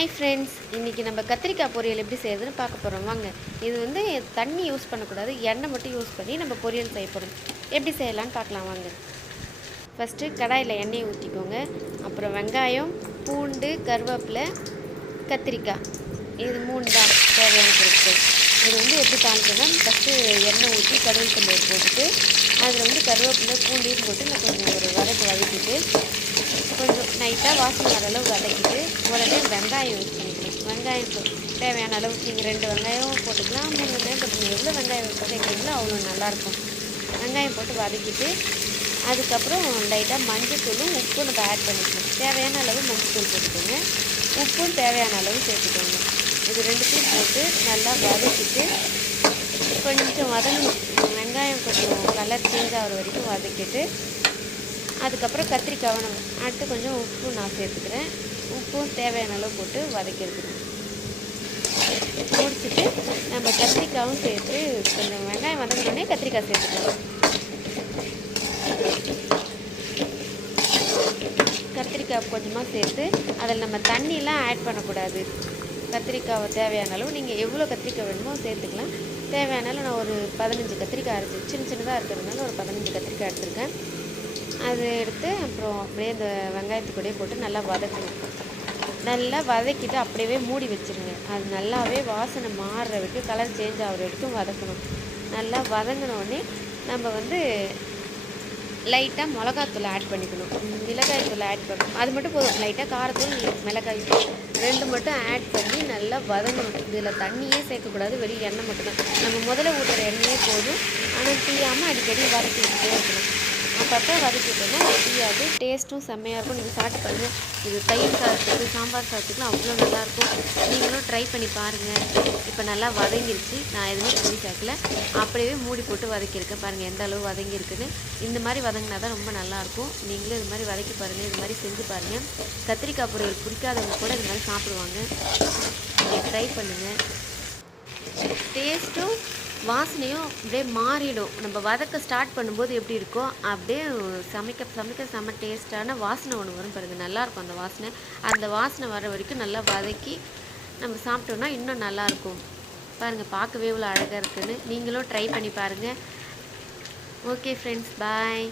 Hi friends, இன்றைக்கி நம்ம கத்திரிக்காய் பொரியல் எப்படி செய்யறதுன்னு பார்க்க போகிறோம். வாங்க. இது வந்து தண்ணி யூஸ் பண்ணக்கூடாது, எண்ணெய் மட்டும் யூஸ் பண்ணி நம்ம பொரியல் செய்ய போகிறோம். எப்படி செய்யலான்னு பார்க்கலாம் வாங்க. ஃபஸ்ட்டு கடாயில் எண்ணெயை ஊற்றிக்கோங்க. அப்புறம் வெங்காயம், பூண்டு, கருவேப்பிலை, கத்திரிக்காய், இது 3 தான் தேவையான பொருட்கள். இது வந்து எப்படி தாளிக்கணும்னா, ஃபஸ்ட்டு எண்ணெய் ஊற்றி கடுகு கொண்டு போட்டுட்டு அதில் வந்து கருவேப்பிலை பூண்டையும் போட்டு நான் கொஞ்சம் ஒரு வதக்கிட்டு கொஞ்சம் நைட்டாக வாசனை வர அளவு வதக்கிட்டு உடனே வெங்காயம் யூஸ் பண்ணிக்கணும். வெங்காயம் தேவையான அளவு நீங்கள் 2 வெங்காயம் போட்டுக்கலாம், 3 வெங்காயம் போட்டுக்கலாம். எவ்வளோ வெங்காயம் போட்டுக்கிறீங்களோ அவ்வளோ நல்லாயிருக்கும். வெங்காயம் போட்டு வதக்கிட்டு அதுக்கப்புறம் லைட்டாக மஞ்சத்தூளும் உப்பும் நம்ம ஆட் பண்ணிக்கணும். தேவையான அளவு மஞ்சத்தூள் போட்டுக்கோங்க, உப்பும் தேவையான அளவு சேர்த்துக்கோங்க. இது 2த்தையும் போட்டு நல்லா வதக்கிட்டு கொஞ்சம் வதங்கணும். வெங்காயம் கொஞ்சம் கலர் சேஞ்ச் ஆகிற வரைக்கும் வதக்கிட்டு அதுக்கப்புறம் கத்திரிக்காவை நம்ம அடுத்து கொஞ்சம் உப்பு நான் சேர்த்துக்கிறேன். உப்பும் தேவையான அளவு போட்டு வதக்கிடுறேன். முடிச்சுட்டு நம்ம கத்திரிக்காயும் சேர்த்து கொஞ்சம் வெங்காயம் வதங்கினோடனே கத்திரிக்காய் சேர்த்துக்கலாம். கத்திரிக்காய் கொஞ்சமாக சேர்த்து அதில் நம்ம தண்ணியெலாம் ஆட் பண்ணக்கூடாது. கத்திரிக்காவை தேவையான அளவு நீங்கள் எவ்வளோ கத்திரிக்காய் வேணுமோ சேர்த்துக்கலாம். தேவையான அளவு நான் ஒரு 15 கத்திரிக்காய் அரைச்சி சின்னதாக இருக்கிறதுனால ஒரு 15 கத்திரிக்காய் எடுத்துருக்கேன். அது எடுத்து அப்புறம் அப்படியே இந்த வெங்காயத்துக்கூடயே போட்டு நல்லா வதக்கணும். நல்லா வதக்கிட்டு அப்படியே மூடி வச்சுருங்க. அது நல்லாவே வாசனை மாறுற வரைக்கும் கலர் சேஞ்ச் ஆகிற வரைக்கும் வதக்கணும். நல்லா வதங்கினோடனே நம்ம வந்து லைட்டாக மிளகாத்தூள் ஆட் பண்ணிக்கணும். மிளகாய்த்தூள் ஆட் பண்ணணும். அது மட்டும் போதும். லைட்டாக காரத்தூள் மிளகாய் 2 மட்டும் ஆட் பண்ணி நல்லா வதங்கணும். இதில் தண்ணியே சேர்க்கக்கூடாது, வெறும் எண்ணெய் மட்டும்தான். நம்ம முதல்ல ஊற்றுற எண்ணெயே போதும். ஆனால் தீயாமல் அடிக்கடி வதக்கிக்கிட்டே இருக்கணும். அப்பப்போ வதக்கிட்டோன்னா தீயாது. டேஸ்ட்டும் செம்மையாக இருக்கும். நீங்கள் சாப்பிட்டு பாருங்கள். இது தயிர் சாதத்துக்கு, சாம்பார் சாதத்துக்குலாம் அவ்வளோ நல்லாயிருக்கும். நீங்களும் ட்ரை பண்ணி பாருங்கள். இப்போ நல்லா வதங்கிருச்சு. நான் எதுவுமே தண்ணி சேர்க்கல, அப்படியே மூடி போட்டு வதக்கியிருக்கேன். பாருங்கள் எந்த அளவு வதங்கியிருக்குன்னு. இந்த மாதிரி வதங்கினா தான் ரொம்ப நல்லாயிருக்கும். நீங்களும் இது மாதிரி வதக்கி பாருங்கள், இது மாதிரி செஞ்சு பாருங்கள். கத்திரிக்காய் பொரியல் பிடிக்காதவங்க கூட இது மாதிரி சாப்பிடுவாங்க. நீங்கள் ட்ரை பண்ணுங்கள். டேஸ்ட்டும் வாசனையும் அப்படியே மாறிடும். நம்ம வதக்க ஸ்டார்ட் பண்ணும்போது எப்படி இருக்கோ அப்படியே சமைக்க செம்ம டேஸ்ட்டான வாசனை ஒன்று வரும் பாருங்கள். நல்லாயிருக்கும் அந்த வாசனை. அந்த வாசனை வர வரைக்கும் நல்லா வதக்கி நம்ம சாப்பிட்டோன்னா இன்னும் நல்லாயிருக்கும். பாருங்கள் பார்க்கவே இவ்வளோ அழகாக இருக்குதுன்னு. நீங்களும் ட்ரை பண்ணி பாருங்கள். ஓகே ஃப்ரெண்ட்ஸ், பாய்.